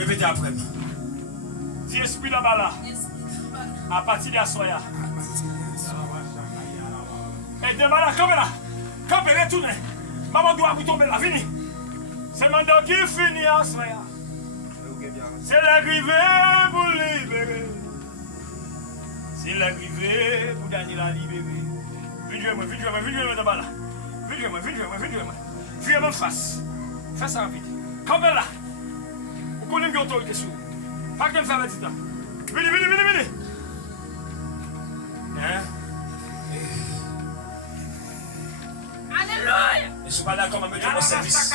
Répétez après moi. Si esprit là-bas là, à partir de la soya. Et demain là, campez, retournez. Maman doit vous tomber là, fini. C'est maintenant qui finit à soya. C'est l'arrivée pour libérer. C'est l'arrivée pour gagner la libérer. Videz-moi d'abord là. Videz-moi. Videz-moi en face. Fais ça rapide. Campez là. Vous connaissez bien l'autorité sur vous. Pas qu'elle me fasse petit temps. Venez. Hein? Alléluia! Je ne suis pas d'accord avec mon service.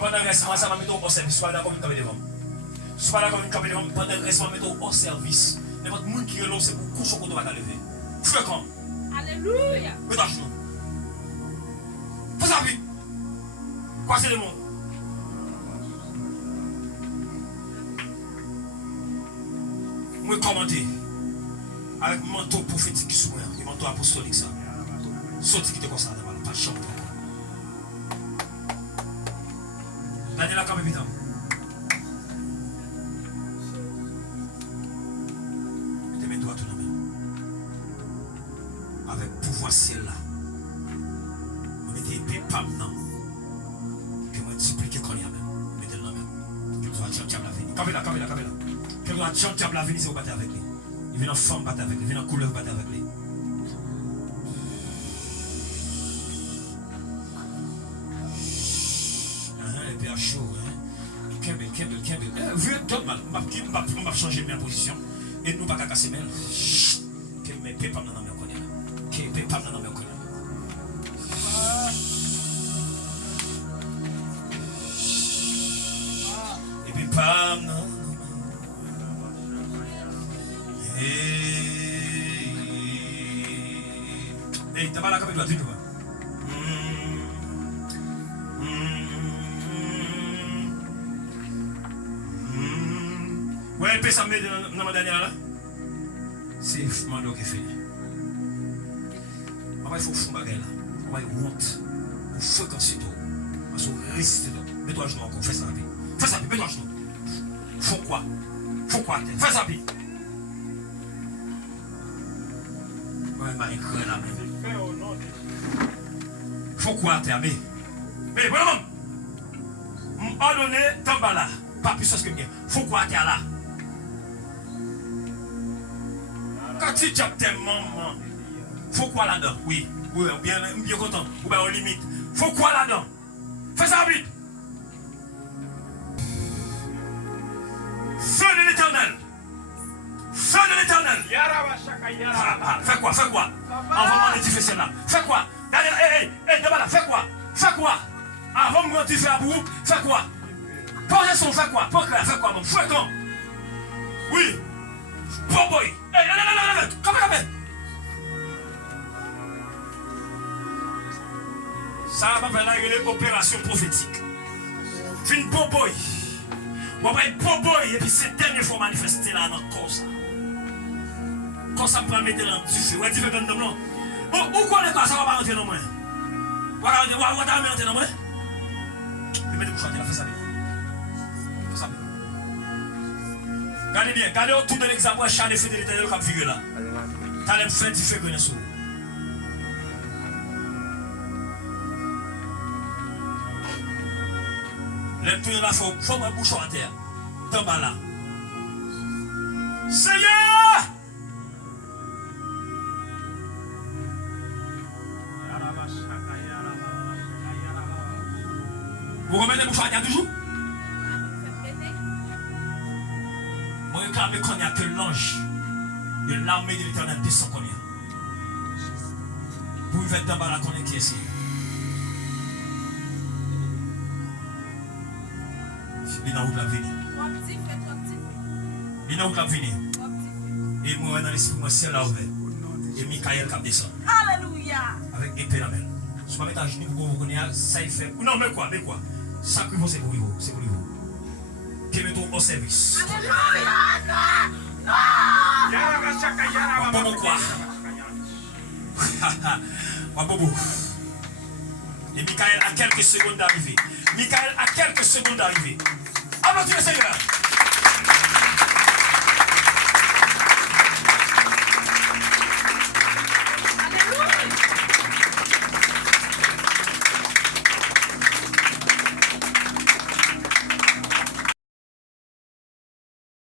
Pendant le reste, ça va mettre au service. Je suis pas d'accord avec devant. Je ne suis pas d'accord avec devant. Pendant le reste, ça va mettre au service. N'importe monde qui est là, c'est pour coucher qu'on doit lever. Fais quand? Alléluia! Mets ta genou. Fais ça vite. Quoi c'est le monde? Moi, commenter avec mon manteau prophétique qui s'ouvre, et manteau apostolique ça. Sorti qui te concerne, pas de chambre. Daniela, comme évident. Mettez mes doigts tout dans la main. Avec pouvoir ciel là. Vous mettez épée pas maintenant. Que moi multiplier qu'on y a même. Mettez le dans la main. Que vous ayez diable la venir. Campez là. Que vous ayez diable la venir si vous battez avec lui. Il vient en forme battre avec lui. Il vient en couleur battre avec lui. Et puis à chaud, hein. Kembel. Vu d'autres mal. On va changer ma position. Et nous pas qu'à casser même. Que mes pépes pas dans la main qu'on est. Que mes pépes pas dans la main qu'on est. Et puis pas non. Et t'as pas la caméra, tu vois. Ouais, puis ça me met dans ma dernière là. C'est Mando qui fait. Il faut faire bagay là. On va honte. Pour fréquencer tout. Parce qu'on reste là. Mets-toi à genoux encore. Fais ça rapide. Mets-toi à genoux. Faut quoi? Fais ça rapide. Ouais, ma écran là. Faut quoi, t'es amé? Mais vraiment, on donné tant là. Pas plus que bien. Faut quoi, t'es là? Quand tu tapes tes mamans, faut quoi là-dedans? Oui, bien content. Ou bien on limite. Faut quoi là-dedans? Fais ça vite. Feu de l'éternel. Fais quoi? Avant de faire cela. Fais quoi? Hey, là, fais quoi? Avant de te faire à bout, fais quoi? Posez son, fais quoi? Fais quoi, mon? Fais quand? Oui. Boy. Hey, comment? Ça va faire une opération prophétique. Fin boy. On va être boy et puis c'est dernière fois manifesté là dans le corps. Quand ça me prend mettre dans le feu, ouais, tu fais comme non. Où quoi les quoi ça va pas rentrer dans moi? On va rentrer dans moi? Je mets des bouchons là, fais ça bien. Regardez bien, regardez autour de l'exemple, chat de feu de l'éternel comme figure là. T'as l'air fait du feu que nous. L'aime tourner là, faut mettre bouchon à terre. T'en bas là. Seigneur! Vous remettez le bouchon à terre toujours? Moi, je clame qu'on y a que l'ange de l'armée de l'éternel descend qu'on y a. Vous faites d'en bas là qu'on est qui est ici. Il n'a où la venir. Il n'a où la venir. Et moi, dans l'esprit, moi, c'est là ouvert. Et Michael qui descend. Alléluia. Avec épée la main. Je vais mettre à genoux pour vous connaître. Ça y fait. Non, mais quoi? Sacrifice, c'est pour vous. Qui met au service. Alléluia. Non. Bobo quoi? Bobo. Et Michael a quelques secondes d'arriver. Applaudissez le Seigneur.